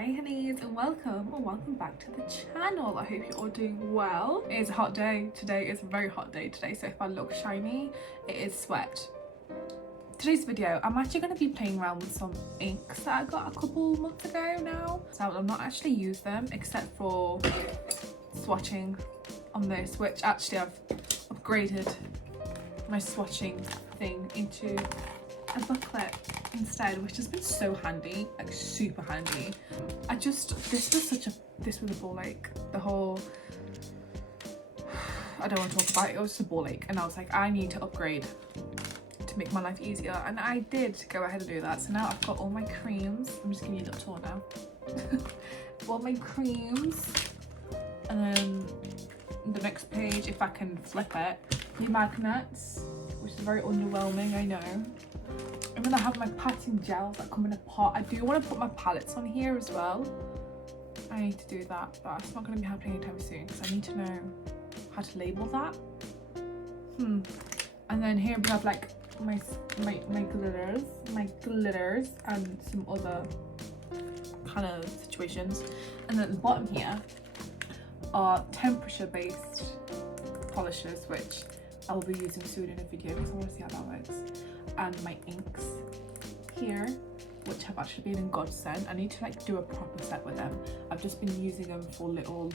Hi honeys, and welcome back to the channel. I hope you're all doing well. It is a hot day today. It's a very hot day today, so if I look shiny, it is sweat. Today's video, I'm actually going to be playing around with some inks that I got a couple months ago now. So I've not actually used them except for swatching on this, which actually I've upgraded my swatching thing into a booklet instead, which has been so handy, like super handy. This was a ball ache. The whole, I don't want to talk about it, it was just a ball ache, and I was like, I need to upgrade to make my life easier, and I did go ahead and do that. So now I've got all my creams. I'm just giving you a little tour now. All my creams, and then the next page, if I can flip it, the magnets, which is very underwhelming, I know. And then I have my patting gels that come in a pot. I do want to put my palettes on here as well. I need to do that, but it's not going to be happening anytime soon because I need to know how to label that. And then here we have like my glitters and some other kind of situations. And then at the bottom here are temperature based polishes, which I will be using soon in a video because I want to see how that works. And my inks here, which have actually been in godsend. I need to like do a proper set with them. I've just been using them for little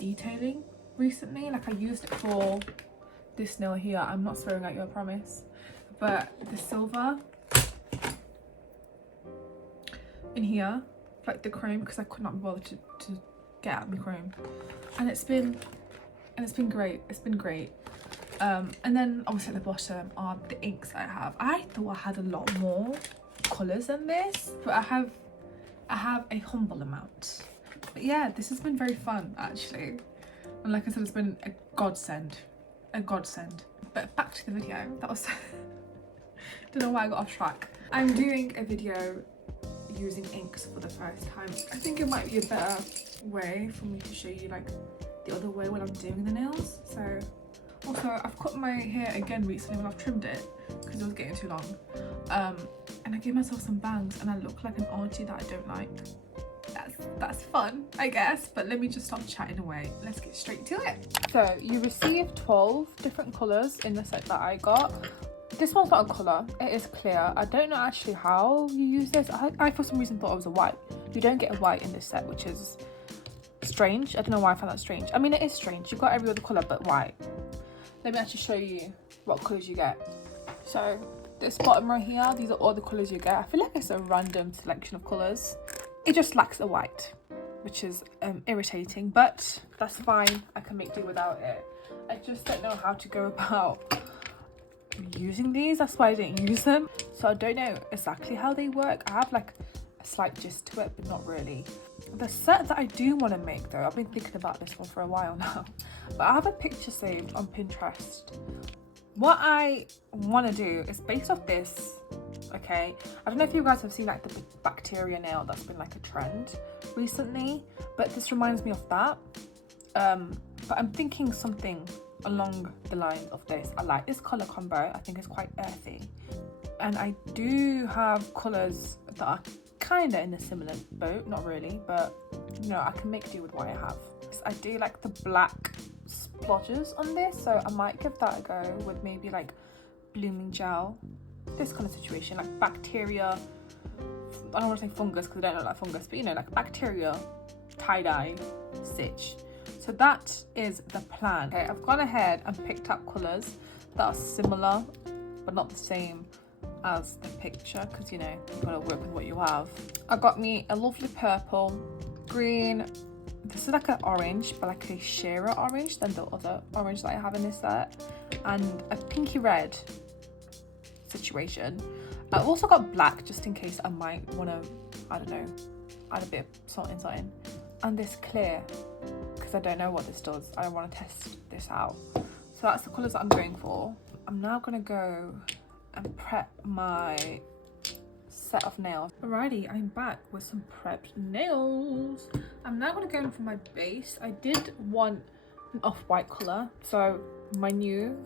detailing recently. Like I used it for this nail here. I'm not swearing at you, I promise. But the silver in here, like the chrome, because I could not be bothered to get out my chrome. And it's been great. It's been great. And then obviously at the bottom are the inks I have. I thought I had a lot more colours than this, but I have a humble amount. But yeah, this has been very fun actually. And like I said, it's been a godsend. But back to the video. That was don't know why I got off track. I'm doing a video using inks for the first time. I think it might be a better way for me to show you like the other way when I'm doing the nails. So also, I've cut my hair again recently when I've trimmed it because it was getting too long. And I gave myself some bangs and I look like an auntie that I don't like. That's fun, I guess, but let me just stop chatting away. Let's get straight to it. So you received 12 different colours in the set that I got. This one's not a colour, it is clear. I don't know actually how you use this. I for some reason thought it was a white. You don't get a white in this set, which is strange. I don't know why I found that strange. I mean, it is strange. You've got every other colour but white. Let me actually show you what colours you get. So this bottom right here, these are all the colours you get. I feel like it's a random selection of colours. It just lacks a white, which is irritating, but that's fine. I can make do without it. I just don't know how to go about using these. That's why I didn't use them. So I don't know exactly how they work. I have like a slight gist to it, but not really. The set that I do want to make though, I've been thinking about this one for a while now, but I have a picture saved on Pinterest. What I want to do is based off this, okay? I don't know if you guys have seen like the bacteria nail that's been like a trend recently, but this reminds me of that. But I'm thinking something along the lines of this. I like this colour combo. I think it's quite earthy. And I do have colours that are kind of in a similar boat, not really, but you know, I can make do with what I have. I do like the black splodges on this, so I might give that a go with maybe like blooming gel, this kind of situation, like bacteria. I don't want to say fungus because I don't know like fungus, but you know, like bacteria tie-dye stitch. So that is the plan. Okay, I've gone ahead and picked up colours that are similar but not the same as the picture, because you know, you've got to work with what you have. I got me a lovely purple, green, this is like an orange, but like a sheerer orange than the other orange that I have in this set, and a pinky red situation. I've also got black just in case I might want to, I don't know, add a bit of something, and this clear because I don't know what this does. I want to test this out. So that's the colours that I'm going for. I'm now going to go and prep my set of nails. Alrighty, I'm back with some prepped nails. I'm now going to go in for my base. I did want an off-white colour, so my new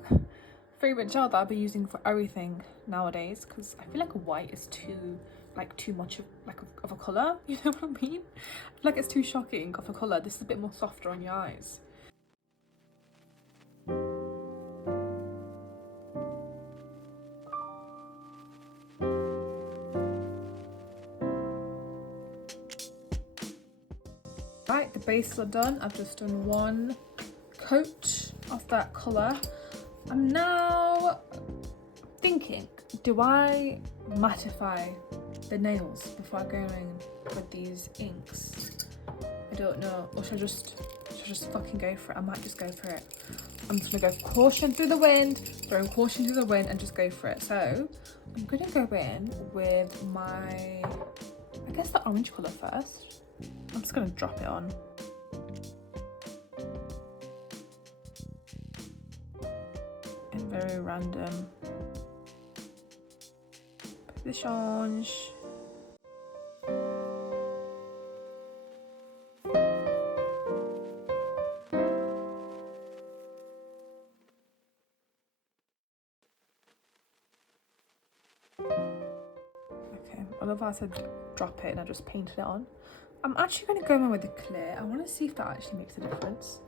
favourite gel that I'll be using for everything nowadays, because I feel like white is too like too much of a colour, you know what I mean? I feel like it's too shocking of a colour. This is a bit more softer on your eyes. Right, the bases are done. I've just done one coat of that colour. I'm now thinking, do I mattify the nails before going with these inks? I don't know. Or should I just fucking go for it? I might just go for it. I'm just gonna go caution through the wind, throw caution through the wind and just go for it. So I'm gonna go in with my, I guess the orange colour first. I'm just gonna drop it on. In very random positions. Okay, I love how I said drop it and I just painted it on. I'm actually going to go in with the clear. I want to see if that actually makes a difference.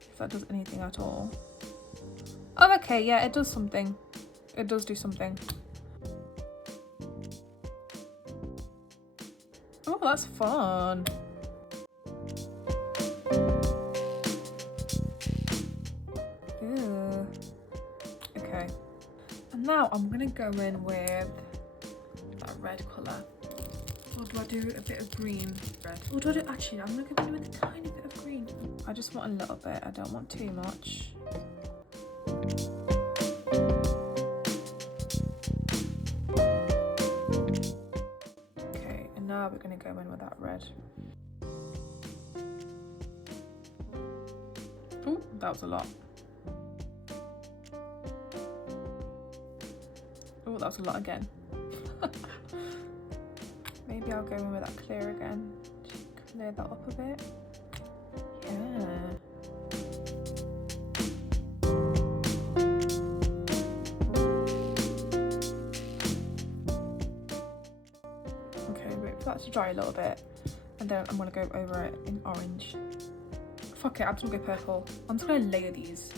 If that does anything at all. Oh, okay, yeah, it does something. It does do something. Oh, that's fun. Ew. Okay. And now I'm going to go in with that red colour. Or do I do a bit of green red? Or do I do, actually, I'm going to go in with a tiny bit of green. I just want a little bit. I don't want too much. Okay, and now we're going to go in with that red. Oh, that was a lot. Oh, that was a lot again. Maybe I'll go in with that clear again. Just clear that up a bit. Yeah. Okay, wait for that to dry a little bit. And then I'm gonna go over it in orange. Fuck it, I'm just gonna go purple. I'm just gonna layer these.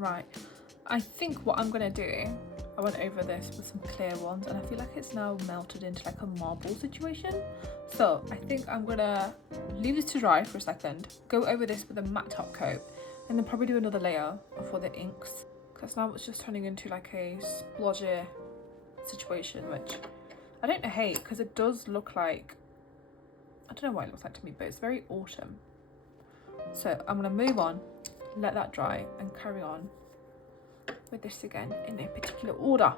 Right, I think what I'm gonna do, I went over this with some clear ones and I feel like it's now melted into like a marble situation. So I think I'm gonna leave this to dry for a second, go over this with a matte top coat and then probably do another layer for the inks, because now it's just turning into like a splodgy situation, which I don't hate because it does look like, I don't know what it looks like to me, but it's very autumn. So I'm gonna move on, let that dry and carry on with this again in no particular order.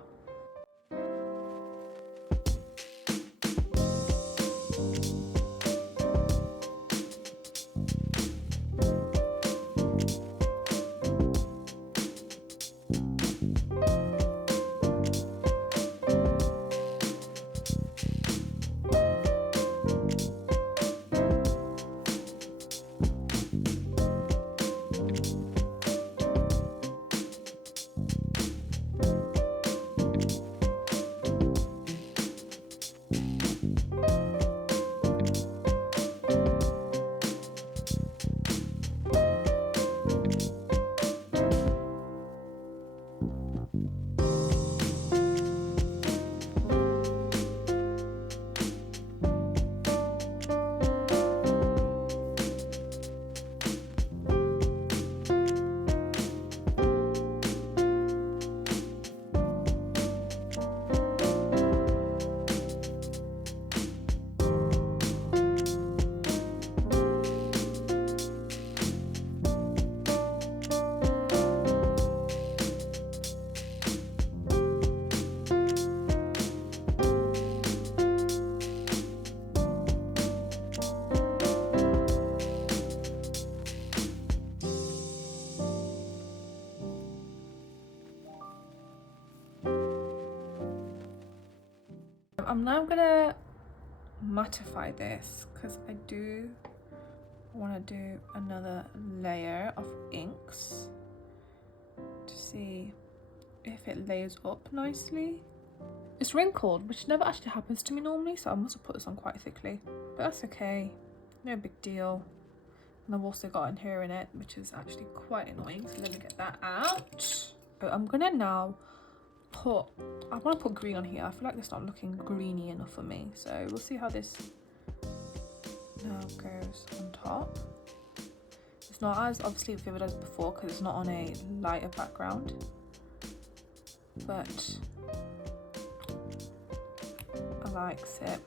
I'm now gonna mattify this because I do want to do another layer of inks to see if it layers up nicely. It's wrinkled, which never actually happens to me normally, so I must have put this on quite thickly, but that's okay, no big deal. And I've also got in here in it, which is actually quite annoying, so let me get that out. But I'm gonna now I want to put green on here. I feel like it's not looking greeny enough for me, so we'll see how this now goes on top. It's not as obviously vivid as before because it's not on a lighter background, but I likes it.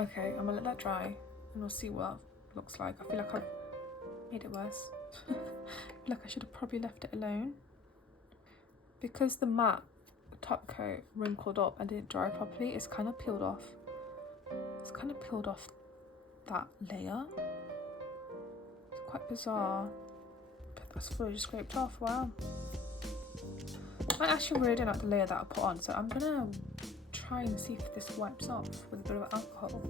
Okay, I'm gonna let that dry and we'll see what it looks like. I feel like I've made it worse. I feel like I should have probably left it alone. Because the matte top coat wrinkled up and didn't dry properly, it's kind of peeled off. It's kind of peeled off that layer. It's quite bizarre. But that's fully scraped off, wow. I actually really don't like the layer that I put on, so I'm gonna try and see if this wipes off with a bit of alcohol.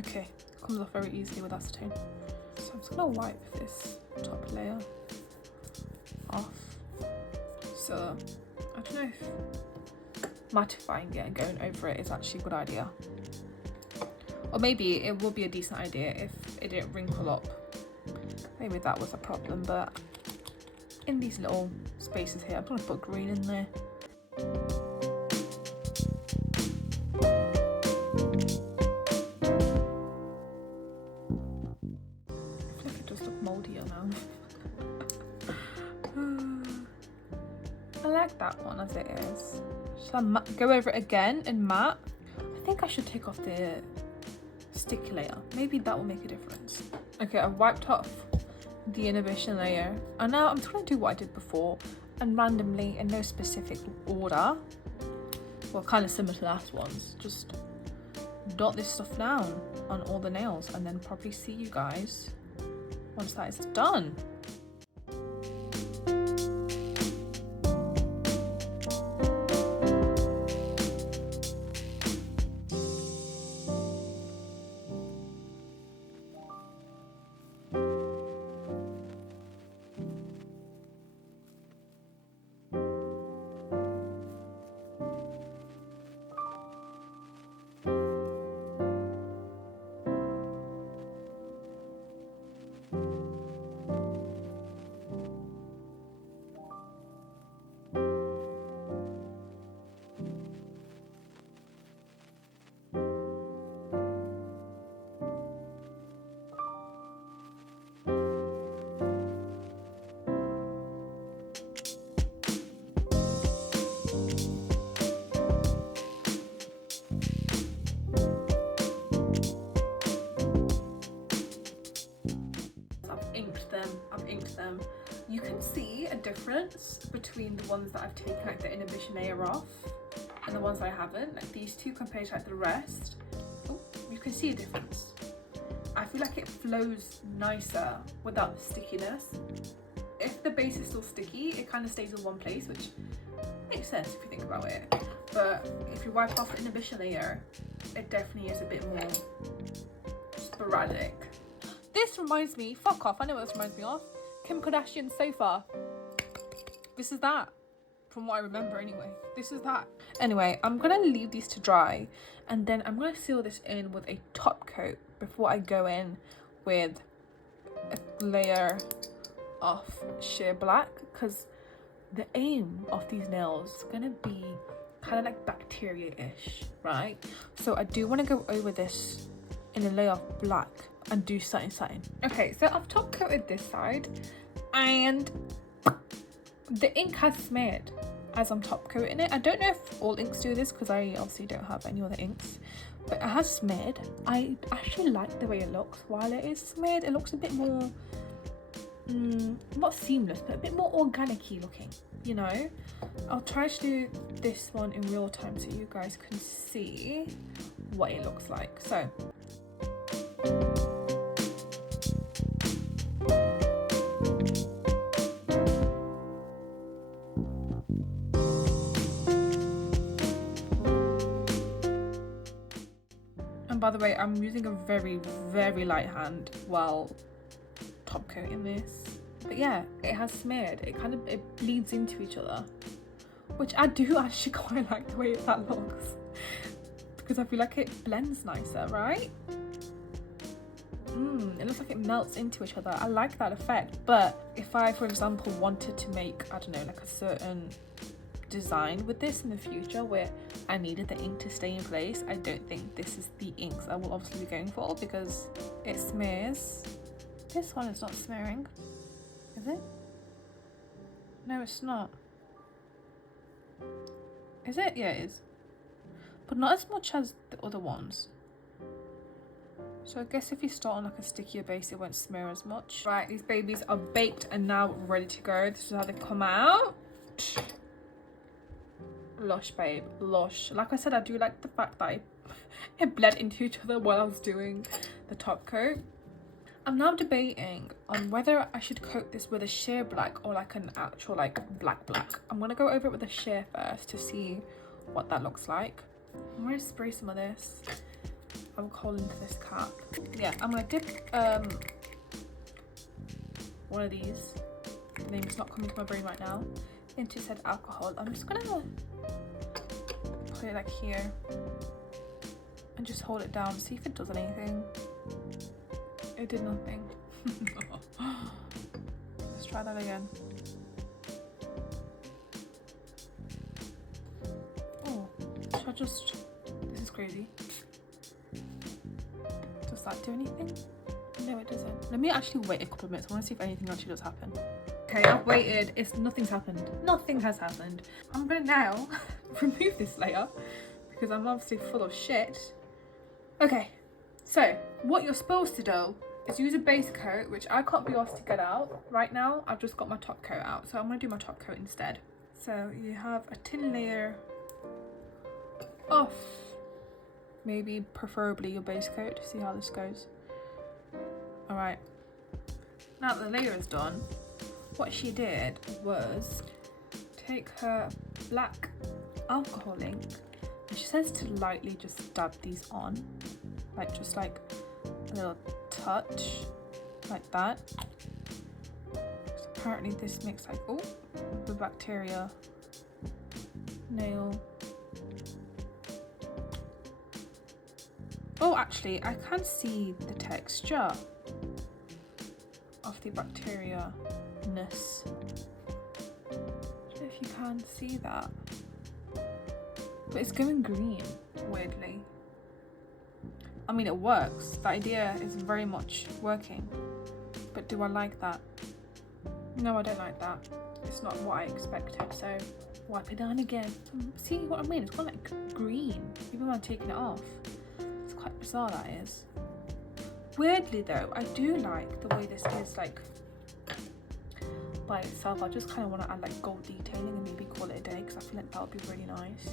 Okay, it comes off very easily with acetone. So I'm just gonna wipe this top layer off. So I don't know if mattifying it and going over it is actually a good idea. Or maybe it would be a decent idea if it didn't wrinkle up. Maybe that was a problem, but in these little spaces here, I'm gonna put green in there. I like that one as it is. Should I go over it again in matte? I think I should take off the sticky layer. Maybe that will make a difference. Okay, I've wiped off the inhibition layer. And now I'm just going to do what I did before and randomly, in no specific order, well, kind of similar to the last ones, just dot this stuff down on all the nails and then probably see you guys once that is done. I've inked them. You can see a difference between the ones that I've taken like the inhibition layer off and the ones that I haven't. Like these two compared to like the rest. Oh, you can see a difference. I feel like it flows nicer without the stickiness. If the base is still sticky, it kind of stays in one place, which makes sense if you think about it. But if you wipe off the inhibition layer, it definitely is a bit more sporadic. This reminds me, fuck off, I know what this reminds me of. Kim Kardashian's sofa. This is that. From what I remember anyway. This is that. Anyway, I'm gonna leave these to dry and then I'm gonna seal this in with a top coat before I go in with a layer of sheer black, because the aim of these nails is gonna be kind of like bacteria-ish, right? So I do want to go over this in a layer of black and do something. Okay, so I've top coated this side and the ink has smeared as I'm top coating it. I don't know if all inks do this because I obviously don't have any other inks, but it has smeared. I actually like the way it looks. While it is smeared, it looks a bit more not seamless, but a bit more organic-y looking, you know. I'll try to do this one in real time so you guys can see what it looks like. So and by the way, I'm using a very, very light hand while top coating this. But yeah, it has smeared. It bleeds into each other, which I do actually quite like the way that looks, because I feel like it blends nicer, right? It looks like it melts into each other. I like that effect. But if I, for example, wanted to make, I don't know, like a certain design with this in the future where I needed the ink to stay in place, I don't think this is the inks I will obviously be going for, because it smears. This one is not smearing, is it? No, it's not. Is it? Yeah, it is. But not as much as the other ones. So I guess if you start on like a stickier base, it won't smear as much. Right, these babies are baked and now ready to go. This is how they come out. Lush, babe, lush. Like I said, I do like the fact that it bled into each other while I was doing the top coat. I'm now debating on whether I should coat this with a sheer black or like an actual like black. I'm gonna go over it with a sheer first to see what that looks like. I'm gonna spray some of this alcohol into this cap. Yeah, I'm gonna dip one of these, the name is not coming to my brain right now, into said alcohol. I'm just gonna put it like here and just hold it down, see if it does anything. It did nothing. Let's try that again. Oh, should I just... This is crazy. Does that do anything? No, it doesn't. Let me actually wait a couple of minutes. I want to see if anything actually does happen. Okay, I've waited. Nothing's happened. Nothing has happened. I'm gonna now remove this layer because I'm obviously full of shit. Okay, so what you're supposed to do is use a base coat, which I can't be asked to get out right now. I've just got my top coat out, so I'm gonna do my top coat instead. So you have a thin layer of maybe preferably your base coat to see how this goes. All right, now that the layer is done, what she did was take her black alcohol ink, and she says to lightly just dab these on, like just like a little touch like that. So apparently this makes like, oh, the bacteria nail. Oh, actually I can see the texture of the bacteria-ness. I don't know if you can see that, but it's going green weirdly. I mean, it works. The idea is very much working, but do I like that? No, I don't like that. It's not what I expected, so wipe it down again. See what I mean? It's gone like green, even when I'm taking it off. It's quite bizarre, that is. Weirdly though, I do like the way this is like by itself. I just kind of want to add like gold detailing and maybe call it a day, because I feel like that would be really nice.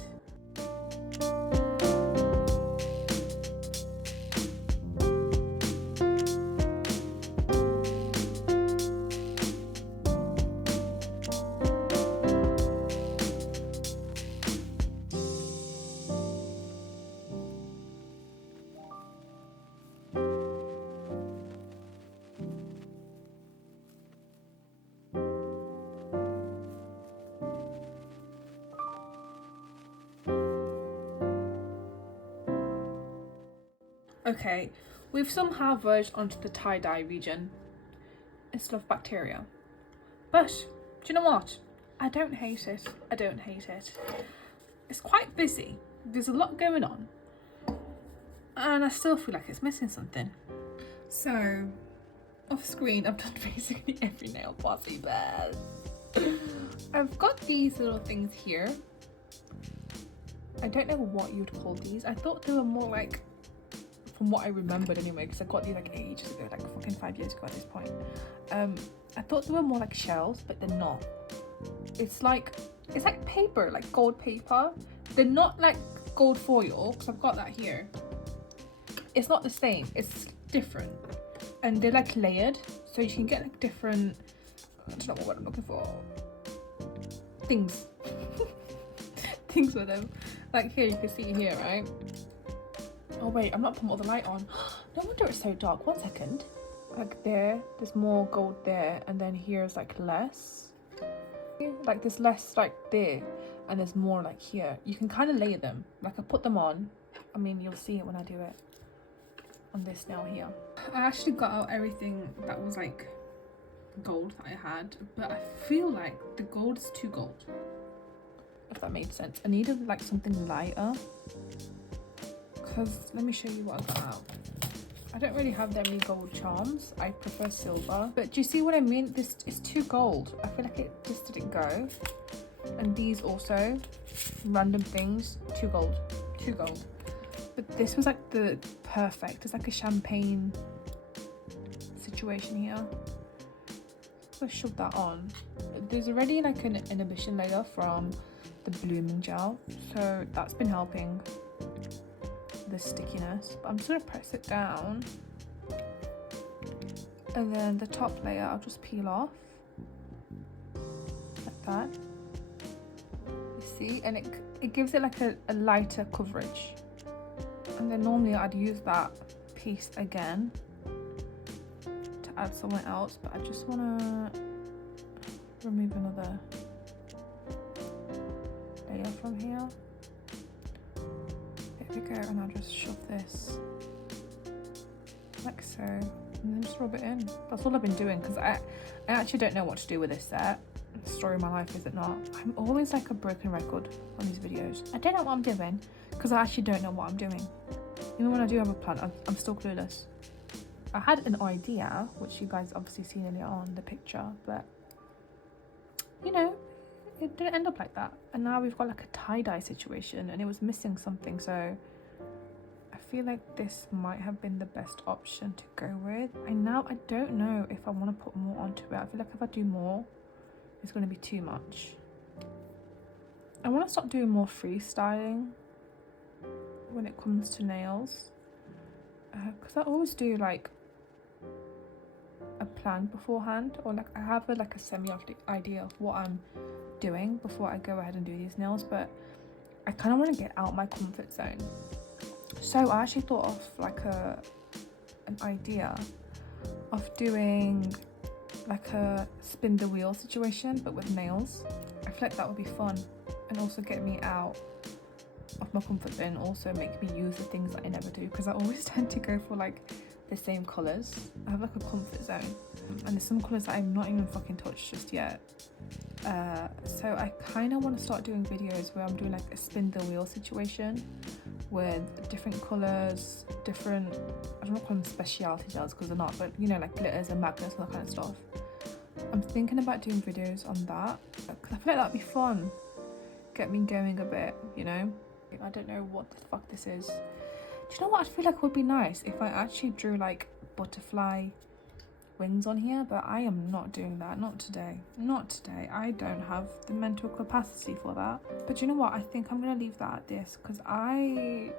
Okay, we've somehow verged onto the tie-dye region instead of bacteria. But, do you know what? I don't hate it. I don't hate it. It's quite busy. There's a lot going on. And I still feel like it's missing something. So, off screen, I've done basically every nail possible. I've got these little things here. I don't know what you'd call these. I thought they were more like, from what I remembered anyway, because I got these like ages ago, like fucking 5 years ago at this point. I thought they were more like shells, but they're not. It's like paper, like gold paper. They're not like gold foil, because I've got that here. It's not the same, it's different. And they're like layered, so you can get like different, I don't know what word I'm looking for, things. Things with them. Like here, you can see here, right? Oh wait, I'm not putting all the light on. No wonder it's so dark. 1 second. Like there's more gold there, and then here's like less. Like there's less like there, and there's more like here. You can kind of layer them. Like I put them on. I mean, you'll see it when I do it on this nail here. I actually got out everything that was like gold that I had, but I feel like the gold is too gold. If that made sense. I needed like something lighter. Because let me show you what I got out. I don't really have that many gold charms. I prefer silver. But do you see what I mean? This is too gold. I feel like it just didn't go. And these also, random things, too gold. Too gold. But this was like the perfect. It's like a champagne situation here. So I shoved that on. There's already like an inhibition layer from the blooming gel. So that's been helping the stickiness, but I'm just gonna press it down, and then the top layer I'll just peel off like that. You see, and it gives it like a lighter coverage. And then normally I'd use that piece again to add somewhere else, but I just want to remove another layer from here. There we go, and I'll just shove this like so, and then just rub it in. That's all I've been doing, because I actually don't know what to do with this set. The story of my life, is it not? I'm always like a broken record on these videos. I don't know what I'm doing, because I actually don't know what I'm doing. Even when I do have a plan, I'm still clueless. I had an idea, which you guys obviously seen earlier on the picture, but you know, it didn't end up like that. And now we've got like a tie-dye situation, and it was missing something, so I feel like this might have been the best option to go with. And now I don't know if I want to put more onto it. I feel like if I do more, it's going to be too much. I want to start doing more freestyling when it comes to nails, because I always do like a plan beforehand, or like I have like a semi idea of what I'm doing before I go ahead and do these nails, but I kind of want to get out my comfort zone. So I actually thought of like an idea of doing like a spin the wheel situation, but with nails. I feel like that would be fun, and also get me out of my comfort zone, also make me use the things that I never do, because I always tend to go for like the same colours. I have like a comfort zone, and there's some colours that I've not even fucking touched just yet. So I kind of want to start doing videos where I'm doing like a spin the wheel situation with different colours, different, I don't know, call them specialty gels because they're not, but you know, like glitters and magnets and that kind of stuff. I'm thinking about doing videos on that, because I feel like that'd be fun, get me going a bit, you know. I don't know what the fuck this is. Do you know what I feel like would be nice? If I actually drew like butterfly wings on here, but I am not doing that. Not today. Not today. I don't have the mental capacity for that. But you know what? I think I'm gonna leave that at this, because I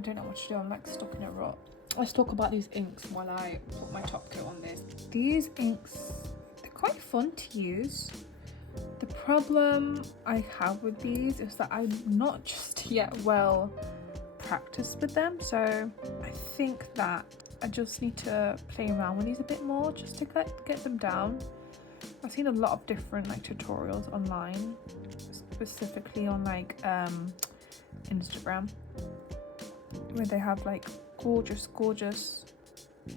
don't know what to do. I'm like stuck in a rut. Let's talk about these inks while I put my top coat on this. These inks, they're quite fun to use. The problem I have with these is that I'm not just yet well practiced with them, so I think that I just need to play around with these a bit more just to get them down. I've seen a lot of different like tutorials online, specifically on like Instagram, where they have like gorgeous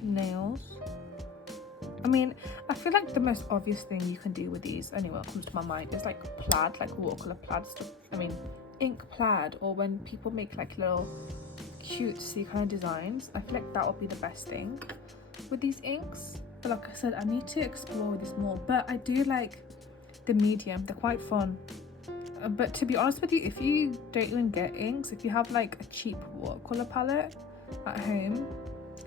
nails. I mean, I feel like the most obvious thing you can do with these, anyway, what comes to my mind, is like plaid, like watercolor plaid stuff. I mean, ink plaid, or when people make like little cutesy kind of designs. I feel like that would be the best thing with these inks. But like I said, I need to explore this more. But I do like the medium. They're quite fun. But to be honest with you, if you don't even get inks, if you have like a cheap watercolor palette at home,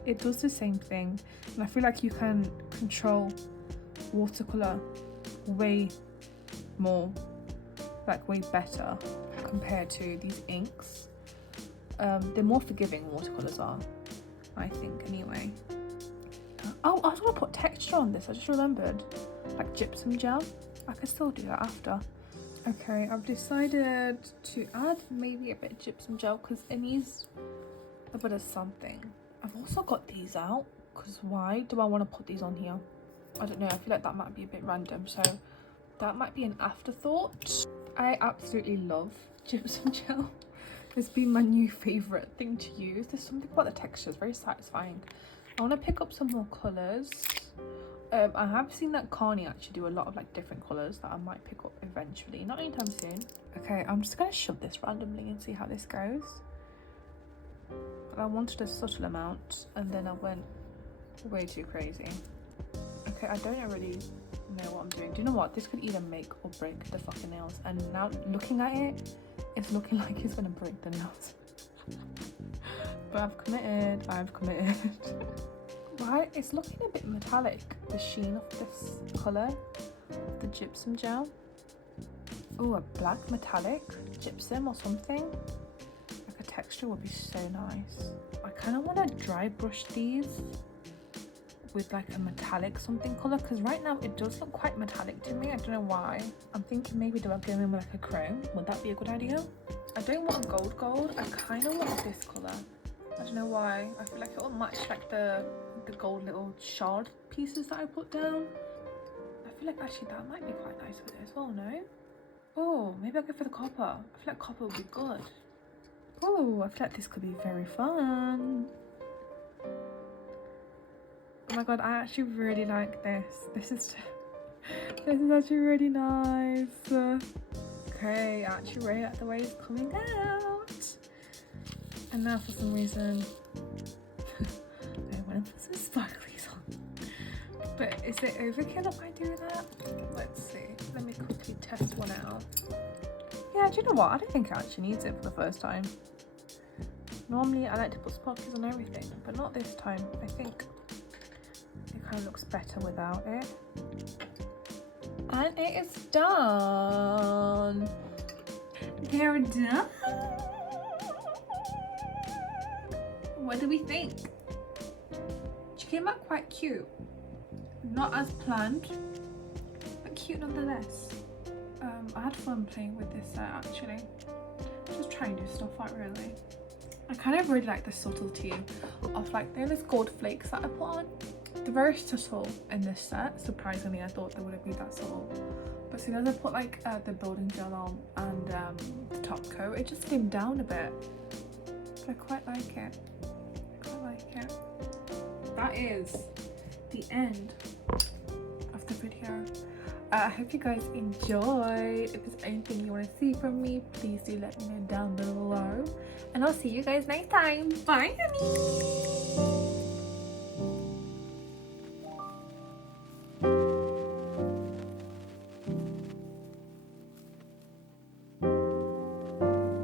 it does the same thing. And I feel like you can control watercolor way more, like way better compared to these inks. They're more forgiving, watercolors are, I think, anyway. Oh, I was gonna put texture on this, I just remembered, like gypsum gel. I could still do that after. Okay, I've decided to add maybe a bit of gypsum gel because it needs a bit of something. I've also got these out because why do I want to put these on here? I don't know, I feel like that might be a bit random, so that might be an afterthought. I absolutely love gypsum gel. It's been my new favourite thing to use. There's something about the texture, it's very satisfying. I want to pick up some more colours. I have seen that Carney actually do a lot of like different colours that I might pick up eventually, not anytime soon. Okay, I'm just going to shove this randomly and see how this goes. But I wanted a subtle amount and then I went way too crazy. Okay, I don't really know what I'm doing. Do you know what? This could either make or break the fucking nails. And now looking at it, it's looking like it's going to break the nails. But I've committed. Right, it's looking a bit metallic, the sheen of this colour, the gypsum gel. Oh, a black metallic gypsum or something. Like a texture would be so nice. I kind of want to dry brush these with like a metallic something colour, because right now it does look quite metallic to me. I don't know why. I'm thinking maybe do I go in with like a chrome? Would that be a good idea? I don't want a gold. I kind of want this colour. I don't know why. I feel like it will match like the gold little shard pieces that I put down. I feel like actually that might be quite nice with it as well, no? Oh, maybe I'll go for the copper. I feel like copper would be good. Oh, I feel like this could be very fun. Oh my god, I actually really like this. This is actually really nice. Okay, I actually really like the way it's coming out. And now for some reason I went for some sparklies on. But is it overkill if I do that? Let's see. Let me quickly test one out. Yeah, do you know what? I don't think it actually needs it for the first time. Normally I like to put sparklies on everything, but not this time. I think it kind of looks better without it. And it is done. They're done. What do we think? She came out quite cute. Not as planned, but cute nonetheless. I had fun playing with this set actually. Just trying to do stuff out really. I kind of really like the subtlety of like those gold flakes that I put on. They're very subtle in this set. Surprisingly, I thought they wouldn't be that subtle. But see, as I put like the building gel on and the top coat, it just dimmed down a bit. But I quite like it. That is the end of the video. I hope you guys enjoyed. If there's anything you want to see from me, please do let me know down below. And I'll see you guys next time. Bye, honey.